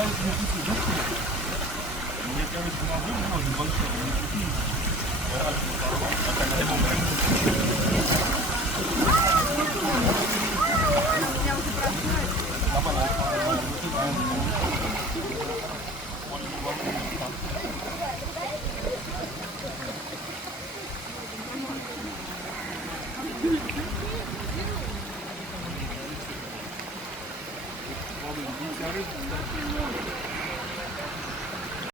кажется, не такие большие. Мне кажется, на выбор очень большой, но не такие. Молодые, рыбы,